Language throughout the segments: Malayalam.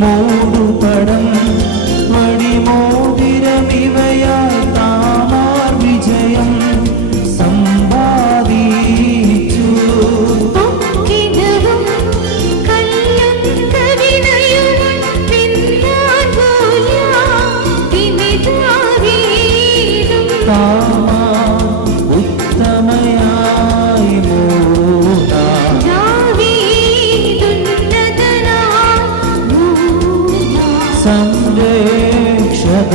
മൂടുപടം വടിമോതിരമിവയായി താമാർ വിജയം സമ്പാദിച്ചു. ഉത്തമയായി സംരക്ഷകനാം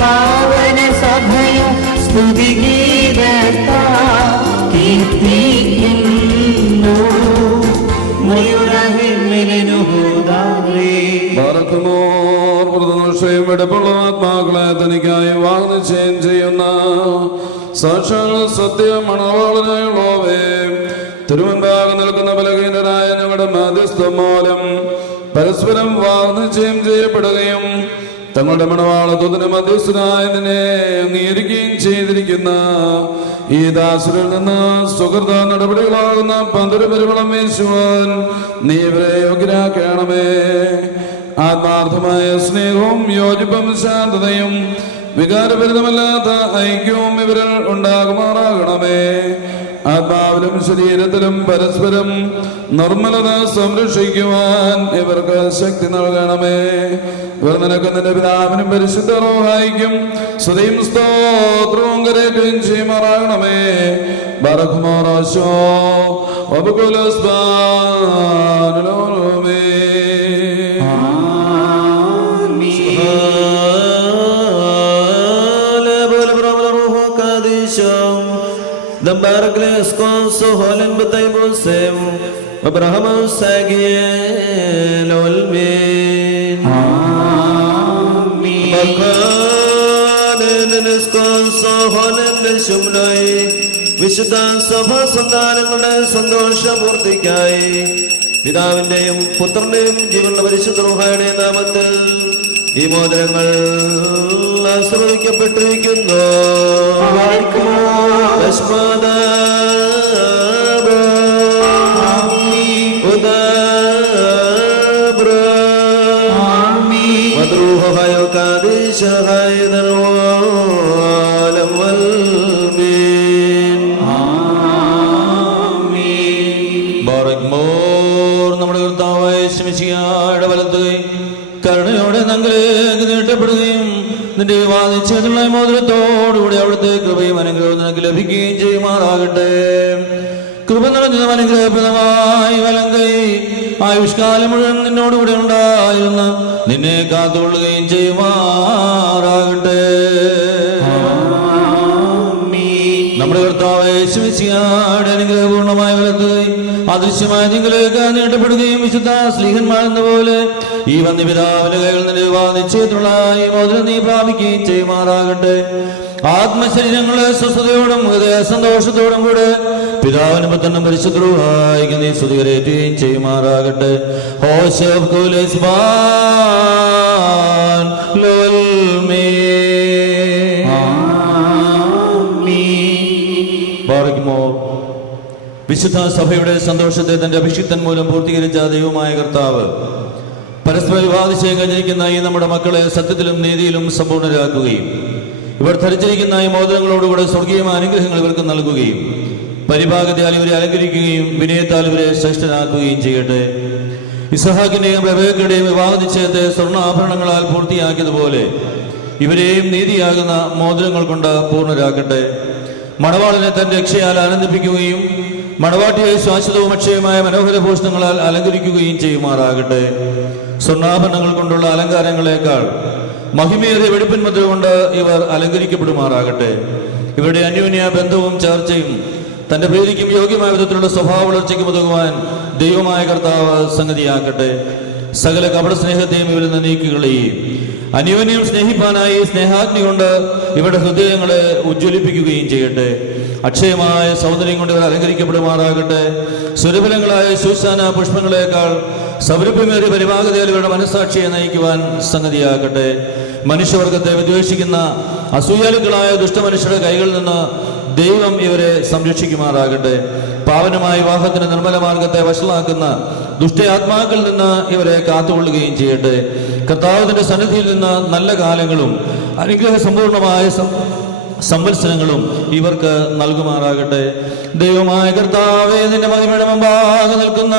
പാവന സഭയ സ്തുതിഗീതത്താ കീർത്തിക്കുന്നു. വെടുപ്പുള്ള ആത്മാക്കളെ തനിക്കായി വാഗ്നിശ്ചയം ചെയ്യുന്ന സാക്ഷാൽ സത്യ മണവാളനായുള്ളവേ, തിരുമുൻപാകെ നിൽക്കുന്ന ബലഹീനരായ ഞങ്ങളുടെ മധ്യസ്ഥം മൂലം പരസ്പരം വാഗ്നിശ്ചയം ചെയ്യപ്പെടുകയും തങ്ങളുടെ മണവാളത്വത്തിന് മധ്യസ്ഥനായ നിന്നെ അംഗീകരിക്കുകയും ചെയ്തിരിക്കുന്ന ഈ ദാസരിൽ നിന്ന് സുഹൃത നടപടികളാകുന്ന പന്തൊരു പരിമളം വീശുവാൻ നീ ഇവരെ യോഗ്യരാക്കണമേ. ആത്മാർത്ഥമായ സ്നേഹവും യോജിപ്പും ശാന്തതയും വികാരഭരിതമല്ലാത്ത ഐക്യവും ഇവരിൽ ഉണ്ടാകുമാറാകണമേ. ആത്മാവിലും ശരീരത്തിലും പരസ്പരം നിർമ്മലത സംരക്ഷിക്കുവാൻ ഇവർക്ക് ശക്തി നൽകണമേ. ഇവർ നിനക്ക് നിന്റെ പിതാവിനും പരിശുദ്ധ റൂഹായിക്കും സ്തുതിയും സ്തോത്രവും കരേറ്റുകയും ചെയ്യുമാറാകണമേ. ബറഖുമോറാശോ വബകുലസ്ബാനുലോമേ. Barclays Conso Holland Bataybosem Abraham Sagiel Olmin Amin Makanen Conso Holland Shumnai വിശുദ്ധ സഭാ സന്താനങ്ങളുടെ സന്തോഷപൂർത്തിക്കായി പിതാവിന്റെയും പുത്രന്റെയും ജീവനുള്ള പരിശുദ്ധ റൂഹായുടെ നാമത്തിൽ ഈ മോതിരങ്ങൾ ആശ്രയിക്കപ്പെട്ടിരിക്കുന്നു. നമ്മുടെ കർത്താവായ ശിമിശിഹായുടെ വലത്ത് കരുണയോടെ നങ്കിലേക്ക് നീട്ടപ്പെടുകയും നിന്റെ വാദിച്ചതുള്ള മോതിരത്തോടുകൂടി അവിടുത്തെ കൃപയും അനുഗ്രഹവും നിനക്ക് ലഭിക്കുകയും ചെയ്യുമാറാകട്ടെ. കൃപ നിറഞ്ഞതും അനുഗ്രഹപ്രദമായി വലങ്കൈ ആയുഷ്കാലം മുഴുവൻ നിന്നോടുകൂടി ഉണ്ടായിരുന്ന നിന്നെ കാത്തുകൊള്ളുകയും ചെയ്യുമാറാകട്ടെ. നമ്മുടെ കർത്താവായ യേശുമിശിഹായുടെ അനുഗ്രഹപൂർണമായ വലത്ത് അദൃശ്യമായ നിങ്ങളിലേക്ക് നീട്ടപ്പെടുകയും വിശുദ്ധ സ്ലീഹന്മാരെന്ന പോലെ ഈ വന്യപിതാവിന്റെ കൈകൾ നിന്റെ വിവാദിച്ചേത്തുള്ള ഈ മോതിരം നീ പ്രാപിക്കുകയും ചെയ്യുമാറാകട്ടെ. ആത്മശരീരങ്ങളെ സ്വസ്ഥതയോടും ഹൃദയ സന്തോഷത്തോടും കൂടെ പിതാവിനും പുത്രനും പരിശുദ്ധ റൂഹായിക്ക് നീ സ്തുതികരേറ്റുകയും ചെയ്യുമാറാകട്ടെ. വിശുദ്ധ സഭയുടെ സന്തോഷത്തെ തന്റെ അഭിഷിക്തൻ മൂലം പൂർത്തീകരിച്ച ദൈവമായ കർത്താവ് പരസ്പര വിവാദിച്ചയം കഴിഞ്ഞിരിക്കുന്ന ഈ നമ്മുടെ മക്കളെ സത്യത്തിലും നീതിയിലും സമ്പൂർണ്ണരാക്കുകയും ഇവർ ധരിച്ചിരിക്കുന്ന ഈ മോദങ്ങളോടുകൂടെ സ്വർഗീയമായ അനുഗ്രഹങ്ങൾ ഇവർക്ക് നൽകുകയും പരിഭാഗത്താൽ ഇവരെ അലങ്കരിക്കുകയും വിനയത്താൽ ഇവരെ ശ്രേഷ്ഠനാക്കുകയും ചെയ്യട്ടെ. ഇസഹാക്കിന്റെയും റബേക്കയുടെയും വിവാഹ നിശ്ചയത്തെ സ്വർണ്ണാഭരണങ്ങളാൽ പൂർത്തിയാക്കിയതുപോലെ ഇവരെയും നീതിയാകുന്ന മോതിരങ്ങൾ കൊണ്ട് പൂർണ്ണരാക്കട്ടെ. മണവാളനെ തന്റെ രക്ഷയാൽ ആനന്ദിപ്പിക്കുകയും മണവാട്ടിയെ ശാശ്വതവും അക്ഷയമായ മനോഹര ഭൂഷണങ്ങളാൽ അലങ്കരിക്കുകയും ചെയ്യുമാറാകട്ടെ. സ്വർണ്ണാഭരണങ്ങൾ കൊണ്ടുള്ള അലങ്കാരങ്ങളെക്കാൾ മഹിമയേറിയ വെടിപ്പിൻ മുദ്ര കൊണ്ട് ഇവർ അലങ്കരിക്കപ്പെടുമാറാകട്ടെ. ഇവരുടെ അന്യോന്യ ബന്ധവും ചർച്ചയും തന്റെ പ്രീതിക്കും യോഗ്യമായ വിധത്തിലുള്ള സ്വഭാവ വളർച്ചയ്ക്കും ഉതകുവാൻ ദൈവമായ കർത്താവ് സംഗതിയാക്കട്ടെ. സകല കപട സ്നേഹത്തെയും ഇവരിൽ നിന്ന് നീക്കിക്കളയുകയും അന്യോന്യം സ്നേഹിപ്പാനായി സ്നേഹാഗ്നി കൊണ്ട് ഇവരുടെ ഹൃദയങ്ങളെ ഉജ്ജ്വലിപ്പിക്കുകയും ചെയ്യട്ടെ. അക്ഷയമായ സൗന്ദര്യം കൊണ്ട് ഇവർ അലങ്കരിക്കപ്പെടുമാറാകട്ടെ. സുരഫലങ്ങളായ ശൂശാന പുഷ്പങ്ങളെക്കാൾ സൗരഭ്യമേറിയ പരിഭാഗതയിൽ ഇവരുടെ മനസ്സാക്ഷിയെ നയിക്കുവാൻ സംഗതിയാകട്ടെ. മനുഷ്യവർഗത്തെ വിദ്വേഷിക്കുന്ന അസൂയാലുക്കളായ ദുഷ്ടമനുഷ്യരുടെ കൈകളിൽ നിന്ന് ദൈവം ഇവരെ സംരക്ഷിക്കുമാറാകട്ടെ. പാവനമായ വിവാഹത്തിന് നിർമ്മല മാർഗത്തെ വഷളാക്കുന്ന ദുഷ്ടയാത്മാക്കളിൽ നിന്ന് ഇവരെ കാത്തുകൊള്ളുകയും ചെയ്യട്ടെ. കർത്താവിന്റെ സന്നിധിയിൽ നിന്ന് നല്ല കാലങ്ങളും അനുഗ്രഹ സമ്പൂർണമായ സംവത്സരങ്ങളും ഇവർക്ക് നൽകുമാറാകട്ടെ. ദൈവമായ കർത്താവേ, നിന്റെ മഹിമയുടെ മുമ്പാകെ നിൽക്കുന്ന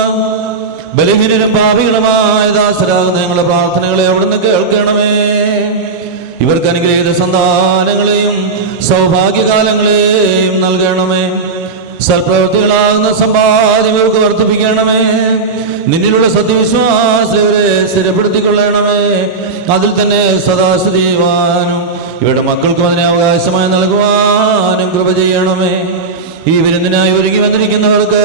ബലഹീനരും പാപികളുമായ ദാസരാകുന്ന ഞങ്ങളുടെ പ്രാർത്ഥനകളെ അവിടുന്ന് കേൾക്കണമേ. ഇവർക്ക് അനുഗ്രഹീത സന്താനങ്ങളെയും സൗഭാഗ്യകാലങ്ങളെയും നൽകണമേ. സൽപ്രവൃത്തികളാകുന്ന സമ്പാദ്യം ഇവർക്ക് വർദ്ധിപ്പിക്കണമേ. നിന്നിലുള്ള സത്യവിശ്വാസം ഇവരെ സ്ഥിരപ്പെടുത്തിക്കൊള്ളണമേ. അതിൽ തന്നെ സദാസ്ഥിതി ചെയ്യുവാനും ഇവരുടെ മക്കൾക്കും അതിനെ അവകാശമായി നൽകുവാനും കൃപ ചെയ്യണമേ. ഈ വിരുന്നിനായി ഒരുങ്ങി വന്നിരിക്കുന്നവർക്ക്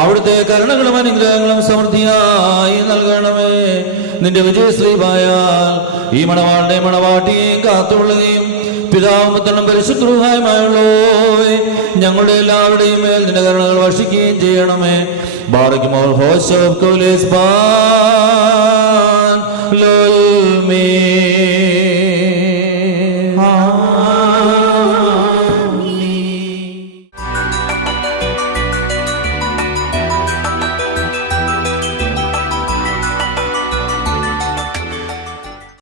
അവിടുത്തെ കരുണകളും അനുഗ്രഹങ്ങളും സമൃദ്ധിയായി നൽകണമേ. നിന്റെ വിജയശ്രീപായാൽ ഈ മണവാളുടെ മണവാട്ടിയെയും കാത്തുകൊള്ളുകയും പിതാവും പുത്രനും പരിശുദ്ധവുമായുള്ളവേ ഞങ്ങളുടെ എല്ലാവരുടെയും മേൽ നിന്റെ കരുണകൾ വർഷിക്കുകയും ചെയ്യണമേ. ബാറക്കുമോൾ ഹോശോ കോലേസ്